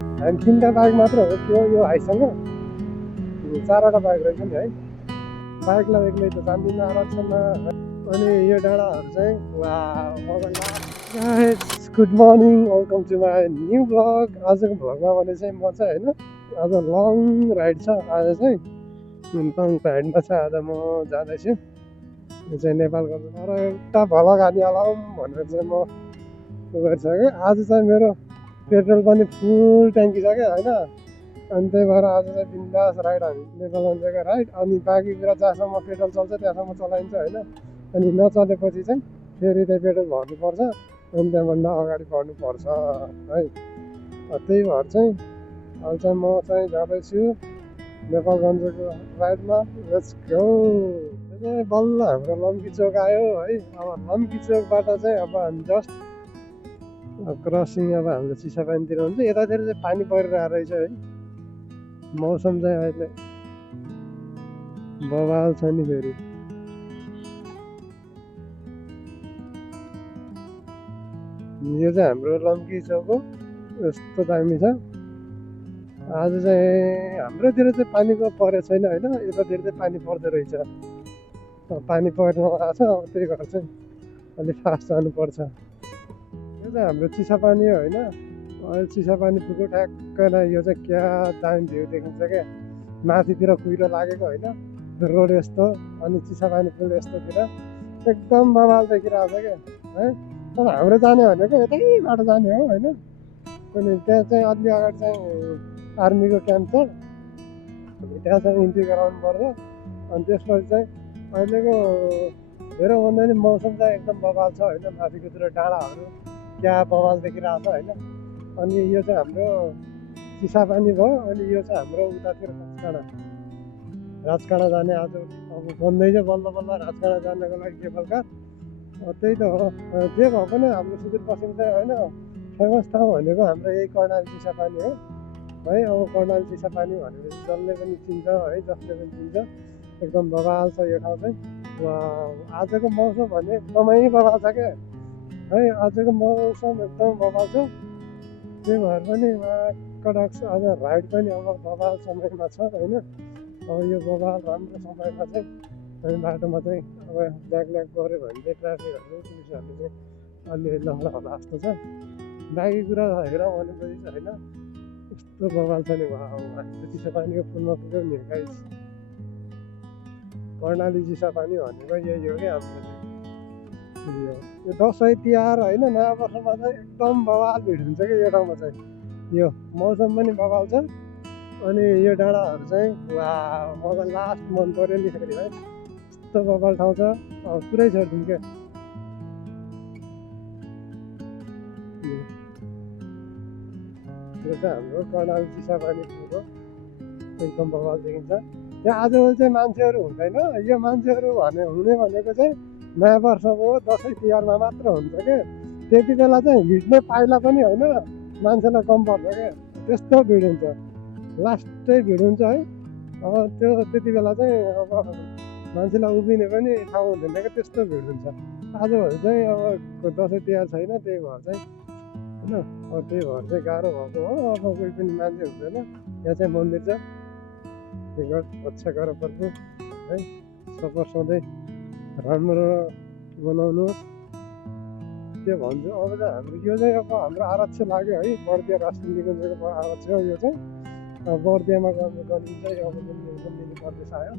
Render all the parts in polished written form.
हामी 3टा बाइक मात्र हो त्यो यो भाइसँग 4वटा बाइक रहेछ नि है। बाइकलाई एक्लै त जान्दिनँ आरक्षणमा। अनि यो डाँडाहरू चाहिँ वा guys good morning welcome to my new vlog. आजको भ्लगमा भने चाहिँ म चाहिँ होइन आज लङ राइड छ। आज चाहिँ लङ राइडमा चाहिँ आज म जाँदैछु। यो चाहिँ नेपालगञ्ज र एउटा भ्लग हानिहालौँ भनेर चाहिँ म गरिसकेँ। आज चाहिँ मेरो पेट्रोल पनि फुल ट्याङ्की छ क्या होइन। अनि त्यही भएर आज चाहिँ बिन्दास राइड हामी नेपालगञ्जको राइड। अनि बाँकी कुरा जहाँसम्म पेट्रोल चल्छ त्यहाँसम्म चलाइन्छ होइन। अनि नचलेपछि चाहिँ फेरि त्यही पेट्रोल भर्नुपर्छ अनि त्यहाँभन्दा अगाडि बढ्नुपर्छ है। त्यही भएर चाहिँ अहिले चाहिँ म चाहिँ जाँदैछु नेपालगञ्जको राइडमा। Let's go. बल्ल हाम्रो लम्की चोक आयो है। अब लम्की चोकबाट चाहिँ अब हामी जस्ट क्रसिङ अब हाम्रो चिसापानीतिर हुन्छ। यतातिर चाहिँ पानी परिरहेको रहेछ है। मौसम चाहिँ अहिले बवाल छ नि फेरि। यो चाहिँ हाम्रो लम्की चोक हो। यस्तो दामी छ। आज चाहिँ हाम्रोतिर चाहिँ पानीको परेको छैन होइन। यतातिर चाहिँ पानी पर्दो रहेछ। पानी पर्न आएको छ। अब त्यही भएर चाहिँ अलिक फास्ट जानुपर्छ। यो चाहिँ हाम्रो चिसापानी हो होइन। अहिले चिसापानी पुग्यो ठ्याक्क यो चाहिँ क्या दामी भ्यू देखिन्छ क्या। माथितिर कुहिरो लागेको होइन रोड यस्तो अनि चिसापानी पुल यस्तोतिर एकदम बवाल देखिरहेको छ क्या है। तर हाम्रो जाने भनेको यतैबाट जाने हो होइन। अनि त्यहाँ चाहिँ अलि अगाडि चाहिँ आर्मीको क्याम्प छ। त्यहाँ चाहिँ इन्ट्री गराउनु पर्छ। अनि त्यसपछि चाहिँ अहिलेको धेरै भन्दा नि मौसम चाहिँ एकदम बवाल छ होइन। माथिकोतिर डाँडाहरू क्या बवाल देखिरहेको छ होइन। अनि यो चाहिँ हाम्रो चिसापानी भयो। अनि यो चाहिँ हाम्रो उतातिर राजकाँडा जाने आज अब बन्दैछ बल्ल बल्ल राजकाँडा जानको लागि केबल कार। त्यही त हो। जे भए पनि हाम्रो सुदूरपश्चिम चाहिँ होइन फेमस ठाउँ भनेको हाम्रो यही कर्णाली चिसापानी हो है। अब कर्णाली चिसापानी भनेपछि जसले पनि चिन्छ है, जसले पनि चिन्छ। एकदम बवाल छ यो ठाउँ चाहिँ। आजको मौसम भने एकदमै बवाल छ क्या है। आजको मौसम एकदम बवाल छ। त्यही भएर पनि कडक आज राइड पनि अब बवाल समयमा छ होइन। अब यो बवाल राम्रो समयमा चाहिँ अनि बाटोमा चाहिँ अब ल्याग गऱ्यो भने चाहिँ ट्राफिकहरू पुलिसहरूले चाहिँ अलिअलि लहरा होला जस्तो छ। बाँकी कुरा हेरौँ भनेपछि चाहिँ होइन यस्तो बवाल छ नि। हामीले चिसापानीको पुलमा पुग्यौँ नि गाइस। कर्णाली चिसापानी भनेको यही हो क्या हाम्रो चाहिँ। यो दसैँ तिहार होइन नयाँ वर्षमा चाहिँ एकदम बवाल भिड हुन्छ क्या यो ठाउँमा चाहिँ। यो मौसम पनि बवाल छ। अनि यो डाँडाहरू चाहिँ मलाई लास्ट मन पऱ्यो नि फेरि है। यस्तो बवाल ठाउँ छ पुरै छोडिदिउँ क्या। यो चाहिँ हाम्रो कर्णाली चिसापानी पुल हो। एकदम बवाल देखिन्छ। त्यहाँ आजभोलि चाहिँ मान्छेहरू हुँदैन। यो मान्छेहरू हुने भनेको चाहिँ नयाँ वर्षको दसैँ तिहारमा मात्र हुन्छ क्या। त्यति बेला चाहिँ हिँड्ने पाइला पनि होइन मान्छेलाई कम पर्छ क्या। त्यस्तो भिड हुन्छ। लास्टै भिड हुन्छ है। अब त्यो त्यति बेला चाहिँ अब मान्छेलाई उभिने पनि ठाउँ हुँदैन क्या। त्यस्तो भिड हुन्छ। आजभोलि चाहिँ अब दसैँ तिहार छैन त्यही भएर चाहिँ होइन। अब त्यही भएर चाहिँ गाह्रो भएको हो। अब कोही पनि मान्छे हुँदैन। यहाँ चाहिँ मन्दिर छ अच्छा गर पर्छ है। सफर सधैँ राम्रो बनाउनु के भन्छु। अब चाहिँ हाम्रो यो चाहिँ अब हाम्रो आरक्ष लाग्यो है। बर्दिया राष्ट्रिय निकुञ्जको आरक्ष हो यो चाहिँ। अब बर्दियामा गरिन्छ अब कुमुदिनी प्रदेश आयो।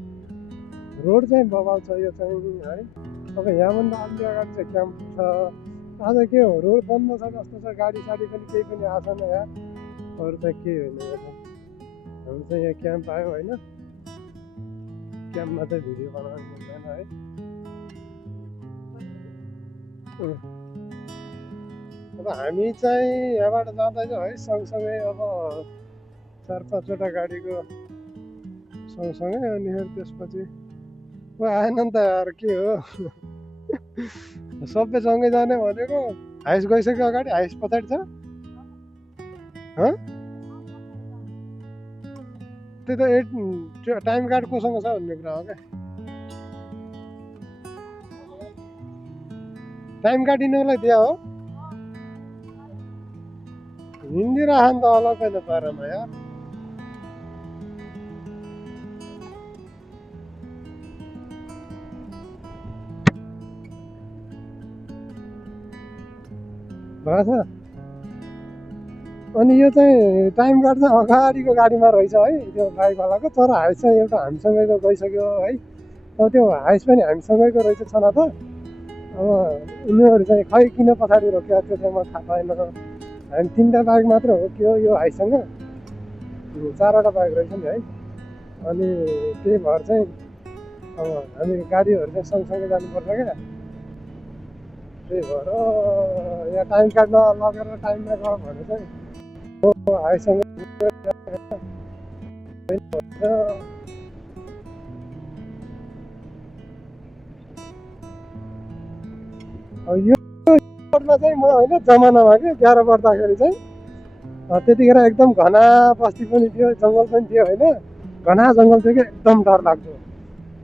रोड चाहिँ बवाल छ यो चाहिँ है। अब यहाँभन्दा अलि अगाडि चाहिँ क्याम्प छ। आज के हो रोड बन्द छ जस्तो छ। गाडी साडी पनि केही पनि आएको छैन यहाँ। अरू चाहिँ के होइन यो चाहिँ हाम्रो चाहिँ यहाँ क्याम्प आयो होइन। क्याम्पमा चाहिँ भिडियो बनाउनु मिल्दैन है। अब हामी चाहिँ यहाँबाट जाँदैछौँ है सँगसँगै अब 4-5वटा गाडीको सँगसँगै। अनि त्यसपछि आएन नि त यार के हो सबै सँगै जाने भनेको हाइस गइसक्यो अगाडि हाइस पछाडि छ। त्यही त टाइम कार्ड कोसँग छ भन्ने कुरा हो क्या। टाइम कार्ड यिनीहरूलाई दिया हो। ल हिँडिरहन् त अलग्गै त पारामा यार। भएको छ। अनि यो चाहिँ टाइम कार्ड चाहिँ अगाडिको गाडीमा रहेछ है त्यो बाइकवालाको, तर हाइस चाहिँ एउटा हामीसँगैको गइसक्यो है। अब त्यो हाइस पनि हामीसँगैको रहेछ छन त। अब उनीहरू चाहिँ खै किन पछाडि रोक्यो त्यो चाहिँ म थाहा पाएन। हामी 3टा बाइक मात्र हो कि हो यो हाइससँग, 4वटा बाइक रहेछ नि है। अनि त्यही भएर चाहिँ अब हामी गाडीहरू चाहिँ सँगसँगै जानुपर्छ क्या। त्यही भएर यहाँ टाइम कार्ड लगेर टाइममा गयो भने चाहिँ हाइसँग यो रोडमा चाहिँ म होइन जमानामा कि 11 बढ्दाखेरि चाहिँ त्यतिखेर एकदम घना बस्ती पनि थियो, जङ्गल पनि थियो होइन। घना जङ्गल थियो कि एकदम डर लाग्थ्यो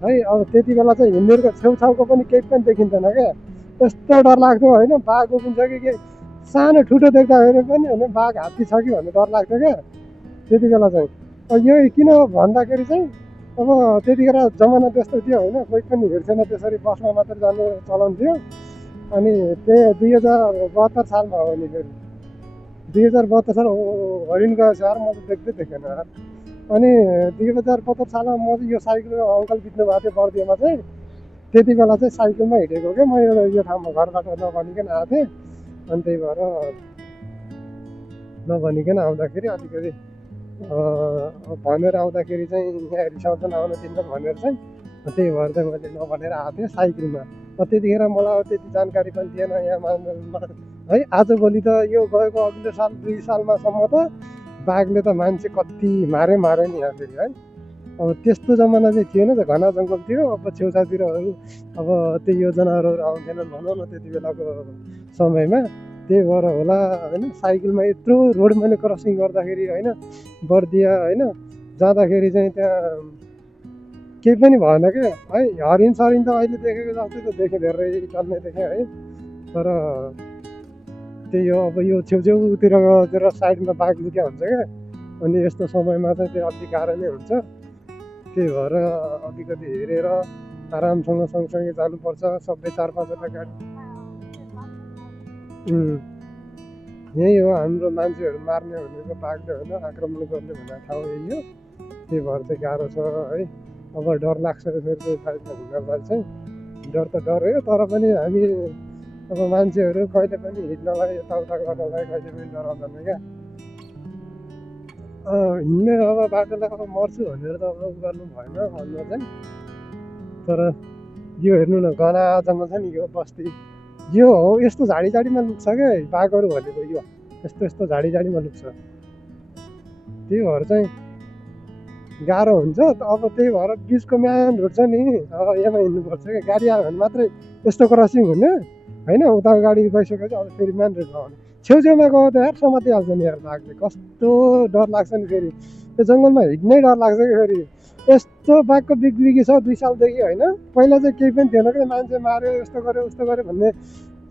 है। अब त्यति बेला चाहिँ हिँड्नेहरूको छेउछाउको पनि केही पनि देखिन्थेन क्या, यस्तो डर लाग्थ्यो होइन। बाघ उभिन्छ कि के सानो ठुटो देख्दाखेरि पनि होइन बाघ हात्ती छ कि भन्ने डर लाग्थ्यो क्या त्यति बेला चाहिँ। यो किन भन्दाखेरि चाहिँ अब त्यतिखेर जमाना त्यस्तो थियो होइन, कोही पनि हिँड्थेन त्यसरी, बसमा मात्र जाने चलन थियो। अनि त्यही 2072 सालमा हो नि फेरि 2072 साल हरिण गयो यार, म त देख्दै देखेन यार। अनि 2072 सालमा म चाहिँ यो साइकल अङ्कल बित्नु भएको थियो बर्दियामा चाहिँ, त्यति बेला चाहिँ साइकलमा हिँडेको क्या म यो ठाउँमा, घरबाट नभनिकन आएको थिएँ। अनि त्यही भएर नभनिकन आउँदाखेरि अलिकति भनेर आउँदाखेरि चाहिँ यहाँ रिसाउँछन् आउन दिन्न भनेर चाहिँ, त्यही भएर चाहिँ मैले नभनेर आएको थिएँ साइकलमा। त्यतिखेर मलाई त्यति जानकारी पनि थिएन यहाँ है। आजभोलि त यो गएको अघिल्लो साल 2 सालमासम्म त बाघले त मान्छे कति मारे नि यहाँ फेरि है। अब त्यस्तो जमाना चाहिँ थिएन त, घना जङ्गल थियो। अब छेउछाउतिरहरू अब त्यही यो जनावरहरू आउँथेनन् भनौँ न त्यति बेलाको समयमा। त्यही भएर होला होइन, साइकलमा यत्रो रोड मैले क्रसिङ गर्दाखेरि होइन, बर्दिया होइन जाँदाखेरि चाहिँ त्यहाँ केही पनि भएन क्या है। हरिण सरिण त अहिले देखेको जस्तै त देखेँ, धेरै चल्ने देखेँ है। तर त्यही हो, अब यो छेउछेउतिर साइडमा बाघ लुक्या हुन्छ क्या। अनि यस्तो समयमा चाहिँ त्यो अलिक गाह्रो नै हुन्छ। त्यही भएर अलिकति हेरेर आरामसँग सँगसँगै जानुपर्छ सबै 4-5वटा गाडी। यही हो हाम्रो मान्छेहरू मार्ने भनेको बाघले होइन, आक्रमण गर्ने भनेको ठाउँ यही हो। त्यही भएर चाहिँ गाह्रो छ है। अब डर लाग्छ फेरि चाहिँ बाइकमा हिँड्नलाई चाहिँ, डर त डरै हो, तर पनि हामी अब मान्छेहरू कहिले पनि हिँड्नलाई यताउता गर्नलाई कहिले पनि डराउँदैन क्या। हिँड्ने अब बाटोलाई अब मर्छु भनेर त अब गर्नु भएन भन्नु चाहिँ। तर यो हेर्नु न, घना जङ्गल छ नि यो बस्ती, यो हो यस्तो झाडीमा लुक्छ क्या बाघहरू भनेको। यो यस्तो झाडीमा लुक्छ। त्यही भएर चाहिँ गाह्रो हुन्छ। अब त्यही भएर बिचको म्यान रोड छ नि, अब यसमा हिँड्नुपर्छ क्या। गाडी आयो भने मात्रै यस्तो क्रसिङ हुने होइन, उताको गाडी गइसकेपछि अब फेरि म्यान रोडमा आउने। छेउछेउमा गयो त यार समातिहाल्छ नि यार बाघले, कस्तो डर लाग्छ नि फेरि। त्यो जङ्गलमा हिँड्नै डर लाग्छ कि फेरि। यस्तो बाघको बिग्रिकी छ 2 सालदेखि होइन। पहिला चाहिँ केही पनि थिएन क्या, मान्छे माऱ्यो यस्तो गर्यो उस्तो गर्यो भन्ने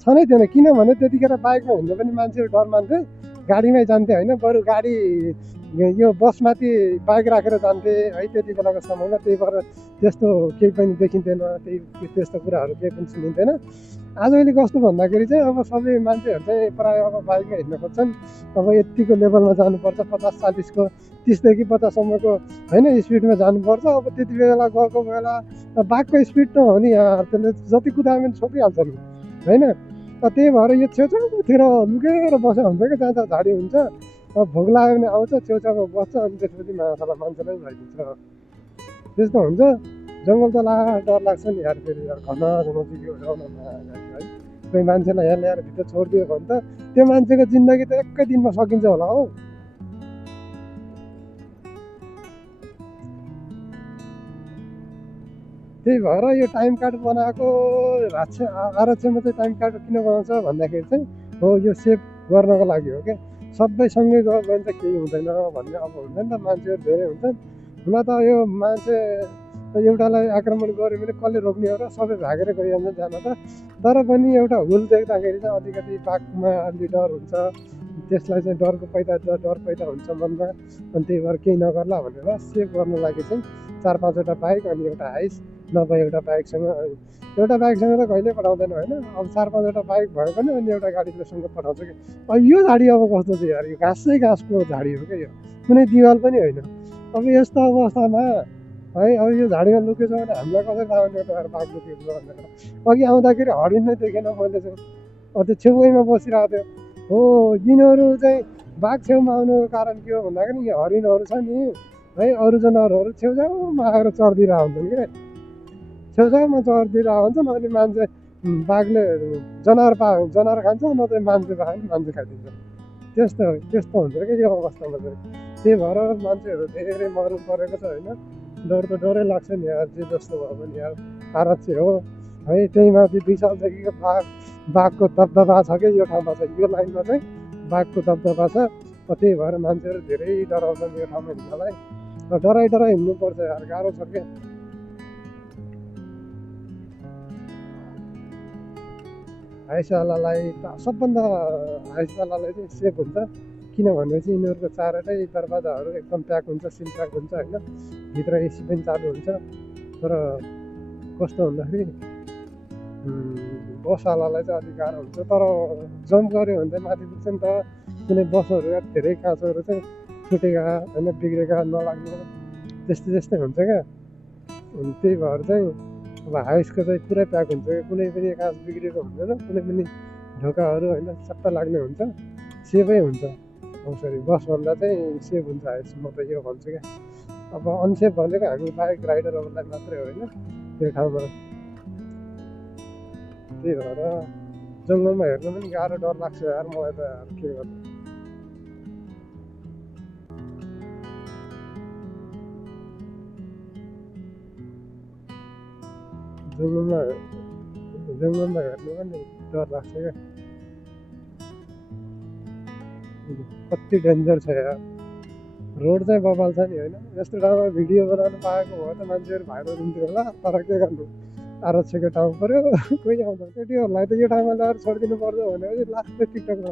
छनै थिएन। किनभने त्यतिखेर बाइकमा हिँड्नु पनि मान्छेहरू डर मान्थे, गाडीमै जान्थे होइन। बरु गाडी यो बसमाथि बाइक राखेर जान्थे है त्यति बेलाको समयमा। त्यही भएर त्यस्तो केही पनि देखिन्थेन, त्यस्तो कुराहरू केही पनि सुनिन्थेन। आजभोलि कस्तो भन्दाखेरि चाहिँ अब सबै मान्छेहरू चाहिँ प्रायः अब बाइकमा हिँड्न खोज्छन्। अब यतिको लेभलमा जानुपर्छ, 50-40को 30देखि 50सम्मको होइन स्पिडमा जानुपर्छ। अब त्यति बेला गएको बेला बाघको स्पिड त हो नि यहाँ, त्यसले जति कुदायो भने छोपिहाल्छ नि होइन। त्यही भएर यो छेउछाउतिर लुकेर बस्यो हुन्छ क्या, जहाँ जहाँ झाडी हुन्छ। अब भोक लाग्यो भने आउँछ छेउछाउमा बस्छ, अनि त्यसपछि मान्छेलाई भइदिन्छ। त्यस्तो हुन्छ। जङ्गल त डर लाग्छ नि यार फेरि यार, घना जङ्गल चाहिँ है। कोही मान्छेलाई यहाँ ल्याएर भित्र छोडिदियो भने त त्यो मान्छेको जिन्दगी त एकै दिनमा सकिन्छ होला हो। त्यही भएर यो टाइम कार्ड बनाएको आरक्षमा चाहिँ टाइम कार्ड किन बनाउँछ भन्दाखेरि चाहिँ हो यो सेभ गर्नको लागि हो क्या। सबै सँगै गयो भने त केही हुँदैन भन्ने अब हुन्छ नि त, मान्छेहरू धेरै हुन्छन्। हुन त यो मान्छे एउटालाई आक्रमण गऱ्यो भने कसले रोक्ने हो र, सबै भागेर गइहाल्छ जान त। तर पनि एउटा हुल देख्दाखेरि चाहिँ अलिकति बाघमा अलि डर हुन्छ, त्यसलाई चाहिँ डर पैदा हुन्छ मनमा, अनि त्यही भएर केही नगर्ला भनेर सेभ गर्नु लागि चाहिँ 4-5वटा बाइक अनि एउटा हाइस नभए एउटा बाइकसँग त कहिले पठाउँदैन होइन। अब 4-5वटा बाइक भयो भने अनि एउटा गाडीसँग पठाउँछ कि। अब यो झाडी अब कस्तो छ यार, यो घाँसको झाडी हो क्या, यो कुनै दिवाल पनि होइन। अब यस्तो अवस्थामा है अब यो झाडीमा लुकेछ भने हामीलाई कसरी थाहा हुन्छ एउटा बाघ लुकेको छ भनेर। अघि आउँदाखेरि हरिण नै देखेन मैले चाहिँ, त्यो छेउमा बसिरहेको थियो। हो यिनीहरू चाहिँ बाघ छेउमा आउनुको कारण के हो भन्दाखेरि यो हरिणहरू छ नि है, अरू जनावरहरू छेउछाउमा आएर चर्दिरहेको हुन्छन् क्या, छेउछाउमा चर्दिरहेको हुन्छन्। अनि मान्छे बाघले जनावर खान्छ, नत्र मान्छे पायो भने मान्छे खाइदिन्छ। त्यस्तो हुन्छ क्या यो अवस्थामा चाहिँ। त्यही भएर मान्छेहरू धेरै मर्नु परेको छ होइन। डर त डरै लाग्छ नि यार, जे जस्तो भयो भने यार आरक्षी हो है। त्यही माथि 2 सालदेखिको बाघको दबदबा छ कि यो ठाउँमा चाहिँ, यो लाइनमा चाहिँ बाघको दबदबा छ। त्यही भएर मान्छेहरू धेरै डराउँछन् यो ठाउँमा हिँड्नलाई। डराइ हिँड्नुपर्छ यार, गाह्रो छ क्या। हाइसवालालाई सबभन्दा हाइसवालालाई चाहिँ सेफ हुन्छ, किनभने चाहिँ यिनीहरूको चारवटै दरवाजाहरू एकदम प्याक हुन्छ, सिल प्याक हुन्छ होइन। भित्र एसी पनि चालु हुन्छ। तर कस्तो भन्दाखेरि बसवालालाई चाहिँ अलिक गाह्रो हुन्छ। तर जम्प गऱ्यो भने चाहिँ माथि पुग्छ नि त। कुनै बसहरू धेरै काँचोहरू चाहिँ फुटेका होइन, बिग्रेका नलाग्नु त्यस्तै हुन्छ क्या। त्यही भएर चाहिँ अब हाइसको चाहिँ पुरै प्याक हुन्छ, कुनै पनि काँच बिग्रेको हुँदैन, कुनै पनि ढोकाहरू होइन सबै लाग्ने हुन्छ, सेफै हुन्छ। सरी बसभन्दा चाहिँ सेफ हुन्छ हाइस, म त यो भन्छु क्या। अब अनसेफ भनेको हामी बाइक राइडरहरूलाई मात्रै होइन त्यो ठाउँमा। त्यही भएर जङ्गलमा हेर्नु पनि गाह्रो डर लाग्छ यार मलाई त यार, के गर्नु। जङ्गलमा हेर्नु पनि डर लाग्छ क्या, कति डेन्जर छ यार। रोड चाहिँ बबाल छ नि होइन। यस्तो ठाउँमा भिडियो बनाउनु पाएको भए त मान्छेहरू भाइरल हुन्थ्यो होला। तर के गर्नु, आरक्षको ठाउँ पऱ्यो, कोही आउँछ। केटीहरूलाई त यो ठाउँमा ल्याएर छोडिदिनु पर्छ भनेपछि लास्टै टिकटकमा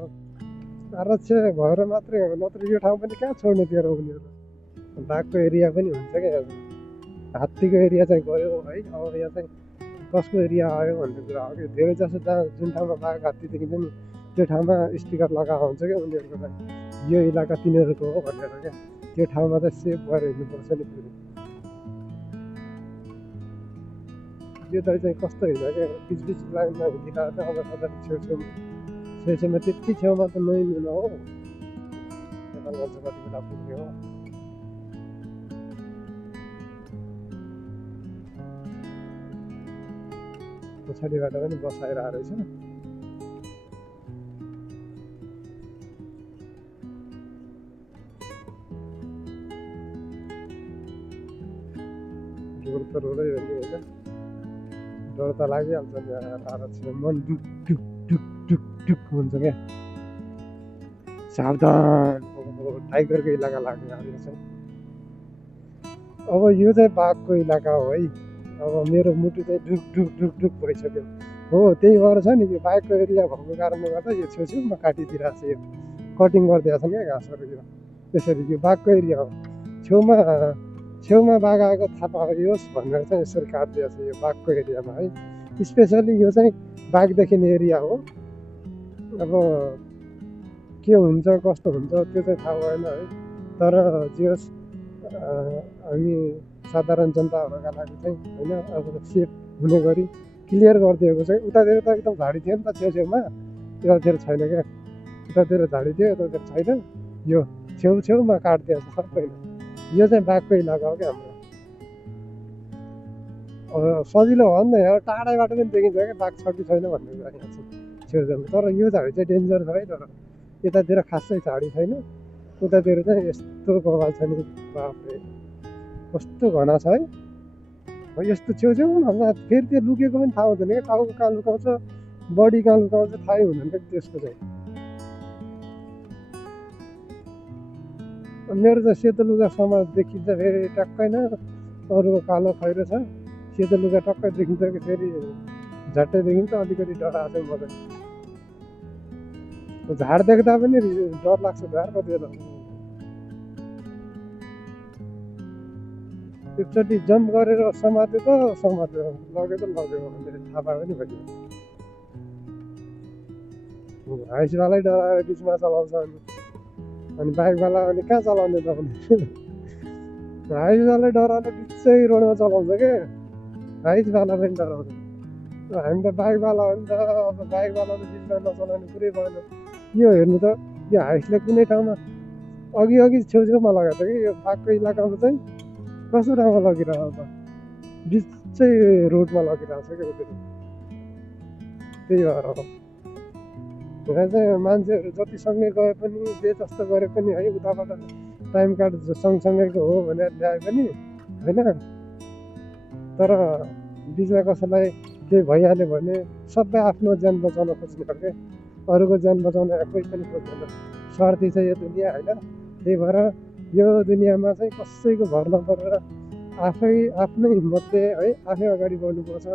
आरक्ष भएर मात्रै हो, नत्र यो ठाउँ पनि कहाँ छोड्ने थियो र उनीहरू। बाघको एरिया पनि हुन्छ क्या, हात्तीको एरिया चाहिँ गयो है। अब यहाँ चाहिँ कसको एरिया आयो भन्ने कुरा हो कि। धेरै जसो जहाँ जुन ठाउँमा बाघ हात्ती देखिन्छ नि त्यो ठाउँमा स्टिकर लगाएको हुन्छ क्या उनीहरूको चाहिँ, यो इलाका तिनीहरूको हो भनेर क्या। त्यो ठाउँमा चाहिँ सेफ भएर हिँड्नुपर्छ नि फेरि। यो दाइ चाहिँ कस्तो हिँड्छ क्या, बिच लाइनमा हिँडिरहेको चाहिँ अब छेउछाउमा त्यति छेउमा त नहिँड्नु हो, कति बेला पुग्ने हो। पछाडिबाट पनि बस आइरहेको रहेछ। रोड त रोडै हो नि होइन, डर त लागिहाल्छ नि आरक्षण, मन डुक हुन्छ क्या। सावधान, टाइगरको इलाका लाग्ने यो चाहिँ। अब यो चाहिँ बाघको इलाका हो है। अब मेरो मुटु चाहिँ ढुक भइसक्यो हो। त्यही भएर छ नि यो बाघको एरिया भएको कारणले गर्दा यो छेउछेउमा काटिदिरहेको छ, यो कटिङ गरिदिएको छ क्या घाँसहरू। यो त्यसरी यो बाघको एरिया हो, छेउमा बाघ आएको थाहा पाइयोस् भनेर चाहिँ यसरी काटिदिएको छ यो बाघको एरियामा है। स्पेसली यो चाहिँ बाघ देखिने एरिया हो। अब के हुन्छ कस्तो हुन्छ त्यो चाहिँ थाहा भएन है। तर जे होस् हामी साधारण जनताहरूका लागि चाहिँ होइन अब सेफ हुने गरी क्लियर गरिदिएको चाहिँ। उतातिर त एकदम झाडी थियो नि त छेउछेउमा, यतातिर छैन क्या। उतातिर झाडी थियो, यतातिर छैन। यो छेउछेउमा काटिदिएको छ सबैले। यो चाहिँ बाघको इलाका हो क्या हाम्रो। सजिलो हो नि त, यहाँ टाढाबाट पनि देखिन्छ क्या बाघ छ कि छैन भन्ने कुरा यहाँ चाहिँ छेउछेउमा। तर यो झाडी चाहिँ डेन्जर छ है। तर यतातिर खासै झाडी छैन, उतातिर चाहिँ यस्तो बवाल छ नि, बाफरे कस्तो घना छ है। यस्तो छेउछेउमा फेरि त्यो लुकेको पनि थाहा हुँदैन क्या, टाउको कहाँ लुकाउँछ, बडी कहाँ लुकाउँछ थाहै हुँदैन क्या त्यसको चाहिँ। मेरो त सेतो लुगा समाज देखिन्छ फेरि टक्कै न, अरूको कालो खैरो छ, सेतो लुगा टक्कै देखिन्छ कि फेरि झट्टै देखिन्छ। अलिकति डराएको छ म त। झाड देख्दा पनि डर लाग्छ झार कति बेला एकचोटि जम्प गरेर समात्यो त समात्यो लग्यो त लग्यो भनेर थाहा पायो पनि भइयो हाइसवालै डराएर बिचमा चलाउँछ अनि बाइकवाला अनि कहाँ चलाउने त भने हाइसवालै डराएर बिचै रोडमा चलाउँछ क्या हाइसवाला पनि डराउँछ हामी त बाइकवाला हो नि त अब बाइकवाला त बिचमा नचलाउने कुरै भएन यो हेर्नु त यो हाइसले कुनै ठाउँमा अघि छेउछेउमा लगाएको छ कि यो पाकको इलाकामा चाहिँ कस्तो ठाउँमा लगिरहेको त बिचै रोडमा लगिरहेको छ क्या उतिर त्यही भएर हो यहाँ चाहिँ मान्छेहरू जतिसँगै गए पनि जे जस्तो गरे पनि है उताबाट टाइम कार्ड सँगसँगैको हो भनेर ल्याए पनि होइन तर बिचमा कसैलाई केही भइहाल्यो भने सबै आफ्नो ज्यान बचाउन खोज्ने हो क्या अरूको ज्यान बचाउन कोही पनि खोज्दैन स्वार्थी चाहिँ यो दुनियाँ होइन त्यही भएर यो दुनियाँमा चाहिँ कसैको भर नपरेर आफ्नै हिम्मतले है आफै अगाडि बढ्नुपर्छ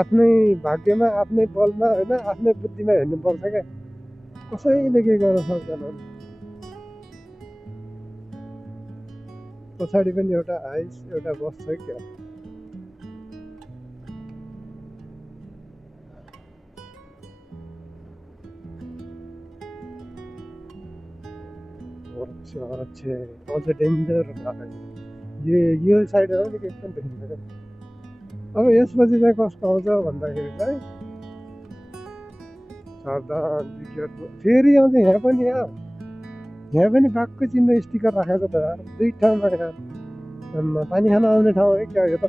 आफ्नै भाग्यमा आफ्नै बलमा होइन आफ्नै बुद्धिमा हेर्नुपर्छ क्या कसैले केही गर्न सक्दैनन् पछाडि पनि एउटा हाइस एउटा बस छ क्या अझ डेन्जर यो साइडमा पनि केही पनि देखिन्छ क्या अब यसपछि चाहिँ कस्तो आउँछ भन्दाखेरि चाहिँ सावधान फेरि आउँछ यहाँ पनि बाघको चिन्ह स्टिकर राखेको त दुई ठाउँमा यहाँ पानी खान आउने ठाउँ है क्या यो त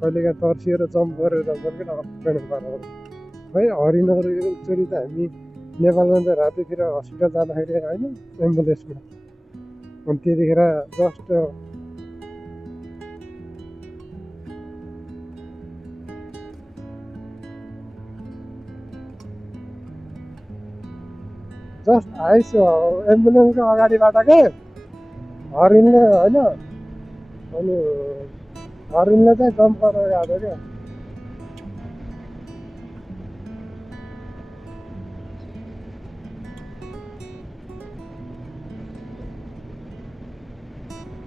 कहिलेकाहीँ तर्सिएर जम्प गरेर जान्छन् क्या अप्ठ्यारो पारेर है हरिणहरू एकचोटि त हामी नेपालमा चाहिँ रातितिर हस्पिटल जाँदाखेरि होइन एम्बुलेन्समा अनि त्यतिखेर जस्ट आइस एम्बुलेन्सको अगाडिबाट के हरिणले होइन अनि हरिणले चाहिँ जम्प गरेर गएको क्या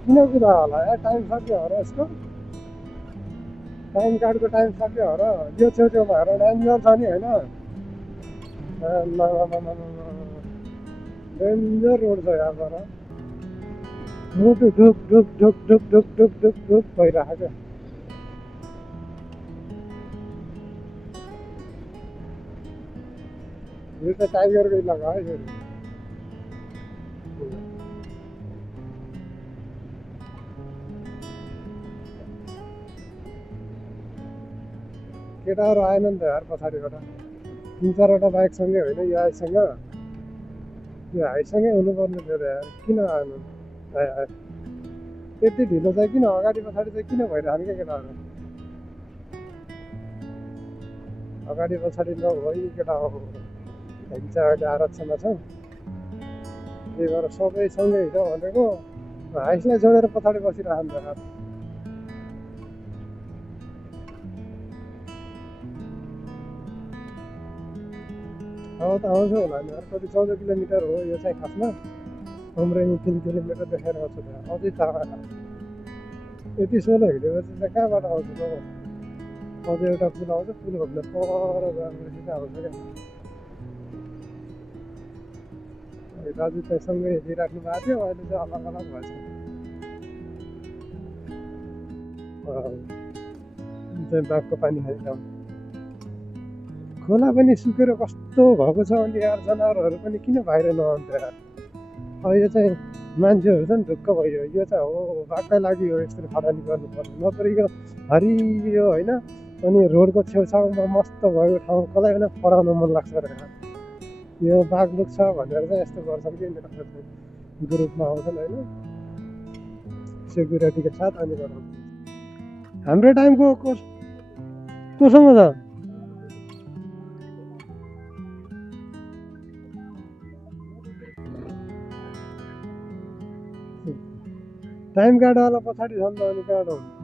किन कुरा होला यार टाइम सक्यो हो र यसको टाइम कार्डको टाइम सक्यो हो र यो छेउछेउमा हेर डेन्जर छ नि होइन डेन्जर रोड छ यहाँबाट मुटु ढुक ढुक ढुक ढुक ढुक ढुक ढुक ढुक भइरहेको क्या यो त टाइगरको इलाका है फेरि केटाहरू आएन नि त यार पछाडिबाट 3-4वटा बाइकसँगै होइन यो हाइसँगै हुनुपर्ने थियो त यार किन आएन त्यति ढिलो चाहिँ किन अगाडि पछाडि चाहिँ किन भइरहनु क्या केटाहरू अगाडि पछाडि नभई केटा हो हामी चाहिँ अहिले आरक्षणमा छौँ त्यही भएर सबै सँगै हिँड भनेको हाइसलाई जोडेर पछाडि बसिरहनु त यार अब त आउँछ होला नि यार कति 14 किलोमिटर हो यो चाहिँ खासमा अमरेनी 3 किलोमिटर देखेर आउँछ त अझै टाढा यति सोलो हिँडेपछि चाहिँ कहाँबाट आउँछ त अझै एउटा पुल आउँछ पुलभन्दा पर गएपछि चाहिँ आउँछ क्या दाजु चाहिँ सँगै हिँडिराख्नु भएको थियो अहिले चाहिँ अलग अलग भएछ चाहिँ बाघको पानी खाइरहनु खोला पनि सुकेर कस्तो भएको छ अनि यार जनावरहरू पनि किन बाहिर नआउँछ यार अब यो चाहिँ मान्छेहरू चाहिँ ढुक्क भयो यो चाहिँ हो बाघकै लागि हो यसरी खरानी गर्नुपर्ने नत्र यो हरियो होइन अनि रोडको छेउछाउमा मस्त भएको ठाउँ कसलाई पनि पढाउन मन लाग्छ र यो बाघ लुक्छ भनेर चाहिँ यस्तो गर्छन् कि ग्रुपमा आउँछन् होइन सेक्युरिटीको साथ अनि गराउँछ हाम्रो टाइमको कोसँग छ टाइम कार्डवाला पछाडि छ नि त, अनि कहाँबाट हुन्छ?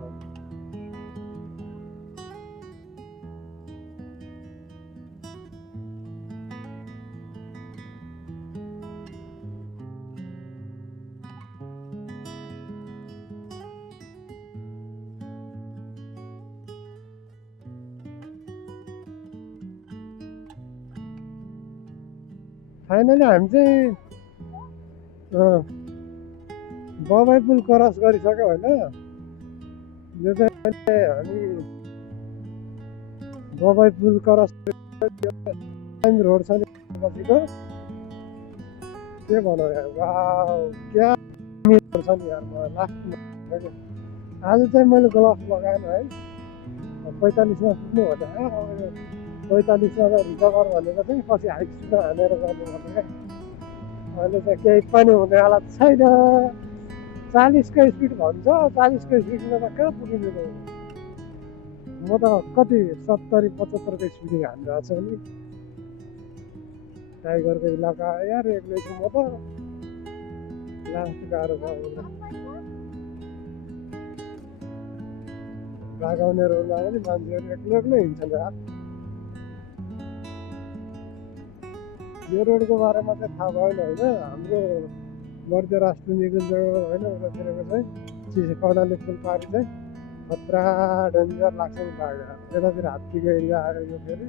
फाइनली हामी चाहिँ बबाई पुल क्रस गरिसक्यो होइन। यो चाहिँ अहिले हामी बबाई पुल क्रस टाइम रोड छ नि पछिको, के भनौँ यार, वाउ क्या रोड छ नि यार। मलाई लास्टमा आज चाहिँ मैले ग्लभ्स लगाएन है, 45मा पुग्नु भने 45मा चाहिँ रिकभर भनेको चाहिँ पछि हाइट हानेर गर्नु भने क्या। अहिले चाहिँ केही पनि हुने हालत छैन। 40को स्पिड भन्छ, 40को स्पिडमा त कहाँ पुगिनु त। म त कति 70-75को स्पिड हानिरहेको छु नि। टाइगरको इलाका यार एक्लै छु म त, लास्ट गाह्रो छ। बागाउने रोडमा पनि मान्छेहरू एक्लै एक्लै हिँड्छन् यार। यो रोडको बारेमा चाहिँ थाहा भएन होइन। हाम्रो मध्य राष्ट्रिय निकुञ्ज होइन उतातिरको चाहिँ चिसे कर्णाली फुलपारी चाहिँ खतरा डेन्जर लाग्छ नि बाघ। यतातिर हात्तीको एरिया आयो यो फेरि।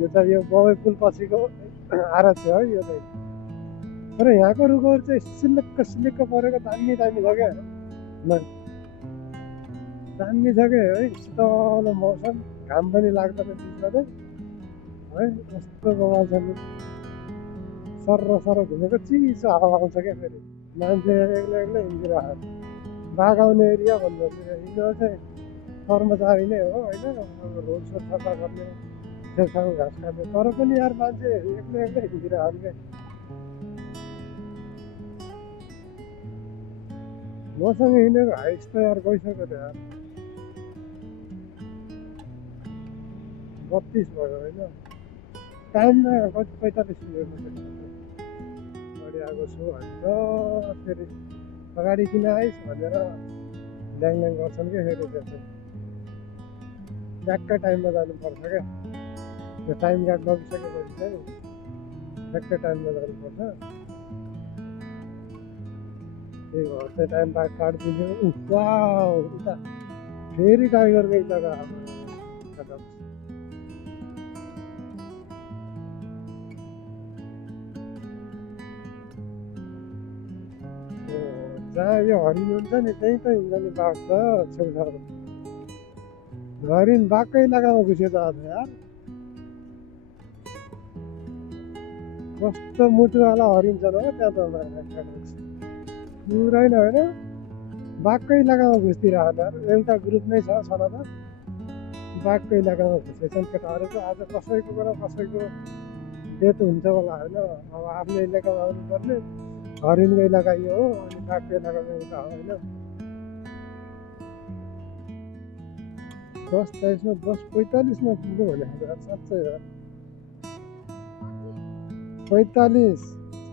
यो चाहिँ यो बबाई पुल पछिको आरत छ है यो चाहिँ। तर यहाँको रुखहरू चाहिँ सिलिक्क परेको दामी दामी छ क्या। दामी छ क्या है, शीतल मौसम, घाम पनि लाग्दैन बिचमा चाहिँ है। कस्तो बवाल छ नि, सर घुमेको चिसो हावा आउँछ क्या फेरि। मान्छे एक्लै एक्लै हिँडिरहेको बाघ आउने एरिया भन्दा यिनीहरू चाहिँ कर्मचारी नै हो होइन, रोड सोड सफा गर्ने, छेउछाउ घाँस काट्ने। तर पनि यार मान्छे एक्लै एक्लै हिँडिरहेको क्या। मसँग हिँडेको हाइट त यार गइसक्यो त यार, 32 भयो होइन। टाइममा कति 45 मिनट अगाडि आएको छु भनेर फेरि अगाडि किन आइस् भनेर ल्याङ गर्छन् क्या फेरि। त्यो चाहिँ ट्याक्कै टाइममा जानुपर्छ क्या। त्यो टाइम कार्ड लगिसकेपछि चाहिँ ट्याक्कै टाइममा जानुपर्छ। त्यही भएर चाहिँ टाइम कार्ड दिन्थ्यो। वाउ उता फेरि टाइगरकै जग्गा जहाँ यो हरिण हुन्छ नि त्यहीँ त हुन्छ नि बाघ त छेउछाउ। हरिण बाघकै इलाकामा घुसेछ आज यार। कस्तो मुटुवाला हरिण छ न त्यहाँ त पुरै न होइन। बाघकै इलाकामा घुस्दिरहेको यार। एउटा ग्रुप नै छ छन त बाघको इलाकामा घुसेछन् केटाहरू चाहिँ। आज कसैको डेथ हुन्छ होला होइन। अब आफ्नो इलाकामा आउनुपर्ने, हरिणको इलाका यो हो अनि बाघको इलाका एउटा हो होइन। 10:23मा 10:45मा पुग्नु भनेको यार साँच्चै यार। 45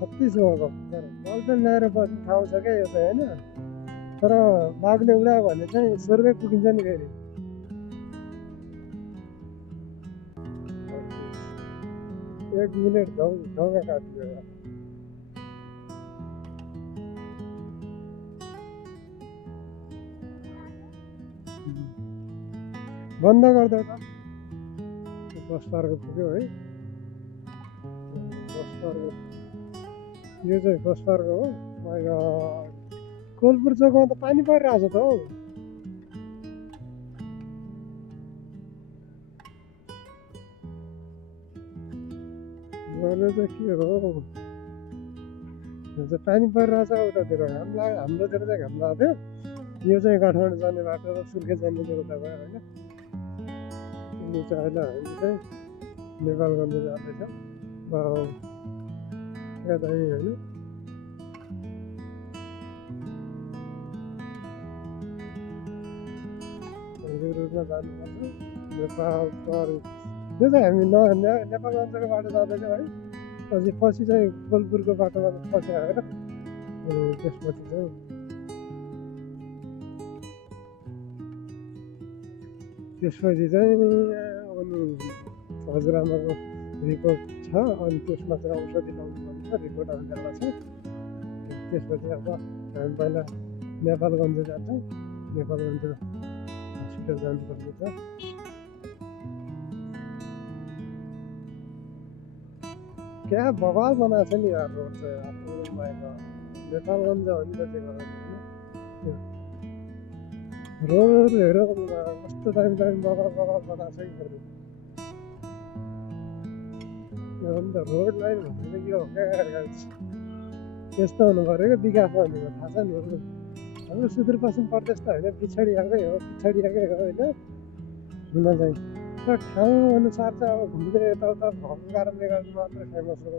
36 हो। बलपेन ल्याएर बस्ने ठाउँ छ क्या यो त होइन। तर बाघले उडायो भने चाहिँ स्वर्गै पुगिन्छ नि फेरि। एक मिनट ढौका काट्यो यार। बन्द गरिदेऊ त। बस पार्क पुग्यो है। बस पार्क यो चाहिँ बस पार्क हो। कोलपुर चोकमा त पानी परिरहेछ त हौ। यो चाहिँ के हो, पानी परिरहेछ उतातिर घाम लाग्यो। हाम्रोतिर चाहिँ घाम लाग्यो। यो चाहिँ काठमाडौँ जाने बाटो र सुर्खेत जाने उता भयो होइन। यो चाहिँ अहिले हामी चाहिँ नेपालगञ्ज जाँदैछौँ। क्या दामी होइन। यो रुटमा जानुपर्छ नेपाल टरू। यो चाहिँ हामी नेपालगञ्जको बाटो जाँदैछौँ है। पछि चाहिँ कोलपुरको बाटोमा पछि आएर त्यसपछि चाहिँ अनि हजुरआमाको रिपोर्ट छ अनि त्यसमा चाहिँ औषधि लाउनु पर्छ रिपोर्ट अन्त्यमा छ त्यसपछि अब हामी पहिला नेपालगञ्ज जान्छौँ नेपालगञ्ज हस्पिटल जानुपर्ने छ क्या बवाल बनाएको छ नि यार रोड चाहिँ नेपालगञ्ज हो नि त त्यो रोड हेरेर कस्तो दामी बवाल बनाएको छ कि फेरि अन्त रोड लाइन भनेको यो हो क्या त्यस्तो हुनु पऱ्यो क्या विकास भनेको थाहा छ नि हाम्रो सुदूरपश्चिम प्रदेश त होइन पिछडिएकै हो होइन हुन चाहिँ तर ठाउँ अनुसार चाहिँ अब घुम्दै यताउता भएको कारणले गर्दा मात्रै फेमस हो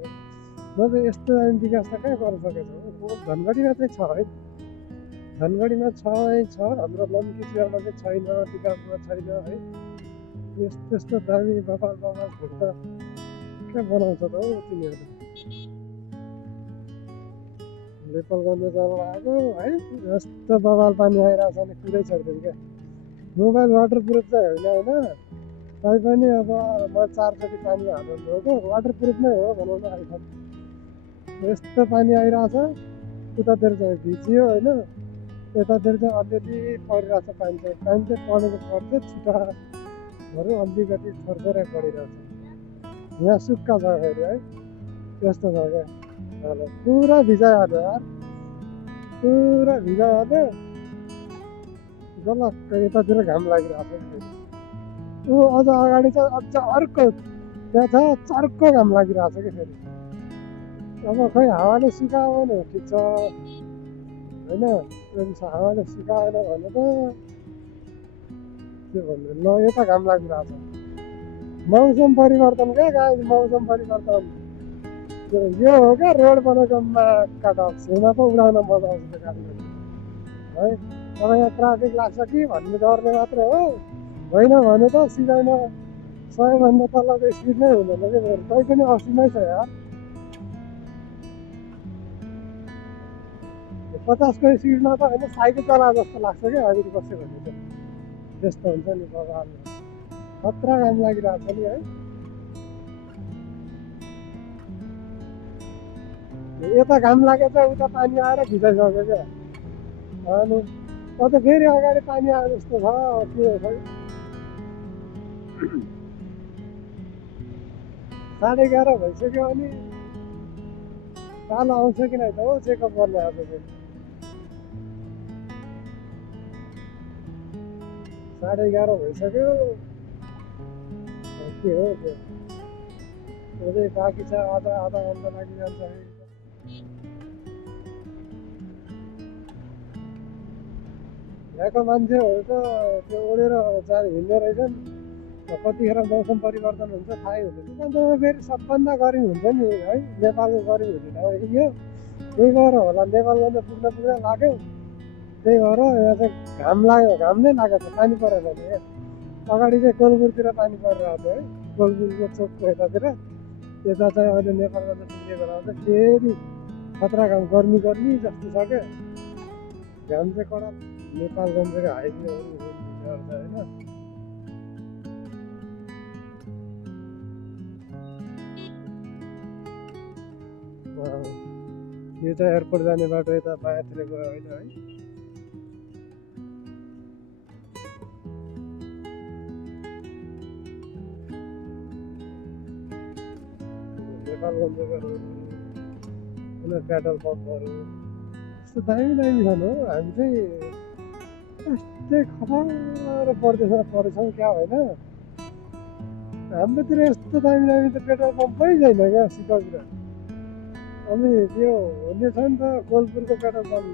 म चाहिँ यस्तो दामी विकास त कहाँ गर्न सकेको छु धनगढीमा चाहिँ छ है धनगढीमा छ हाम्रो लम्कीचियामा चाहिँ छैन विकासमा छैन है यस्तो दामी बवाल घुम्दा क्या बनाउँछ त हौ तिनीहरू नेपालगञ्ज जानु लाग्यो है यस्तो बवाल पानी आइरहेको छ भने कुरै छोडिदिउँ क्या मोबाइल वाटर प्रुफ चाहिँ होइन तैपनि अब म 4 चोटि पानी हाल्नु हो वाटर प्रुफ नै हो भनौँ न आइफोन यस्तो पानी आइरहेछ उतातिर चाहिँ भिजियो होइन यतातिर चाहिँ अलिअलि परिरहेछ पानी चाहिँ परेको पर्छ छिटाहरू अलिकति थोरै परिरहेछ यहाँ सुक्खा छ फेरि है यस्तो छ क्या पुरा भिजाइहाल्यो यार पुरा भिजाइहाल्यो गलक्क यतातिर घाम लागिरहेको छ ऊ अझ अगाडि चाहिँ अझ अर्को त्यहाँ छ चर्को घाम लागिरहेको छ कि फेरि अब खै हावाले सुकायो भने ठिक छ होइन हावाले सुकाएन भने त के भन्नु ल यता घाम लागिरहेको छ मौसम परिवर्तन क्या गाई मौसम परिवर्तन यो हो क्या रोड बनेको सीमा पो उडाउन मजा आउँछ त्यो गाडीमा है अब यहाँ ट्राफिक लाग्छ कि भन्ने डरले मात्रै हो होइन भने त सिधैमा 100 भन्दा तलको स्पिड नै हुँदैन कि फेरि तै पनि 80 नै छ यार 50 को स्पिडमा त होइन साइकल चला जस्तो लाग्छ क्या अगाडि बस्यो भने त त्यस्तो हुन्छ नि बबाल खतरा घाम लागिरहेको छ नि है यता घाम लागेछ उता पानी आएर भिजाइसक्यो क्या अनि अझ फेरि अगाडि पानी आयो जस्तो छ के छ 11:30 भइसक्यो अनि पालो आउँछ कि नै त हो चेकअप गर्ने आज फेरि 11:30 भइसक्यो के हो त्यो अझै बाँकी छ आधा घन्टा लागिरहन्छ यहाँको मान्छेहरू त त्यो उडेर हिँड्ने रहेछन् कतिखेर मौसम परिवर्तन हुन्छ थाहै हुँदैन अन्त फेरि सबभन्दा गर्मी हुन्छ नि है नेपालको गर्मी हुँदैन अब यो त्यही भएर होला नेपालगञ्ज पुग्न लाग्यो त्यही भएर यहाँ चाहिँ घाम लाग्यो घाम नै लागेको छ पानी परेन नि अगाडि चाहिँ कोलबुरतिर पानी परिरहेको थियो है कोलबुरको चोकको यतातिर यता चाहिँ अहिले नेपालगञ्ज पुग्ने बेला चाहिँ फेरि खतरा घाम गर्मी जस्तो छ क्या घाम चाहिँ कडा नेपालगञ्जको हाइवेहरू गर्छ होइन यो चाहिँ एयरपोर्ट जाने बाटो यता बायाँतिर गयो होइन है नेपालगञ्जको रोडहरू पेट्रोल पम्पहरू यस्तो दामी छन् हो हामी चाहिँ यस्तै खबर परदेशमा परेछौँ क्या होइन हाम्रोतिर यस्तो दामी त पेट्रोल पम्पै छैन क्या सिकाउतिर अनि त्यो हुने छ नि त कोलपुरको पेट्रोल पम्प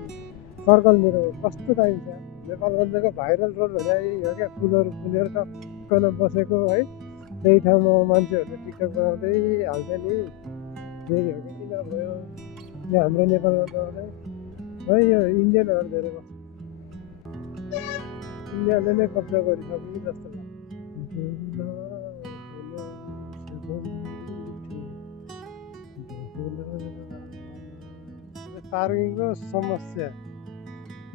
सर्कलनिर कस्तो दामी छ नेपालगञ्जको भाइरल रोड भने यही हो क्या फुलहरू फुलेर टक्कन बसेको है त्यही ठाउँमा मान्छेहरूले टिकटक बनाउँदै हाल्छ नि यही हो कि किन भयो यो हाम्रो नेपालगञ्जमा है यो इन्डियनहरू धेरै बस्छ इन्डियाले नै कब्जा गरिसक्यो जस्तो पार्किङको समस्या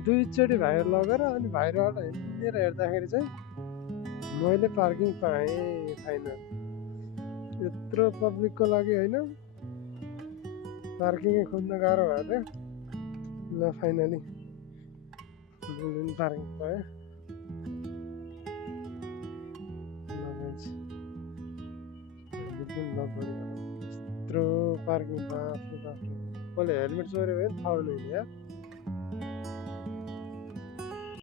दुईचोटि भाइहरू लगेर अनि भाइहरूबाट हिँडेर हेर्दाखेरि चाहिँ मैले पार्किङ पाएँ फाइनल। यत्रो पब्लिकको लागि होइन पार्किङै खोज्न गाह्रो भयो थियो। ल फाइनली पार्किङ पाएँ। यत्रो पार्किङ बाफ्रे कसले हेलमेट चोऱ्यो भने थाहा हुने यार।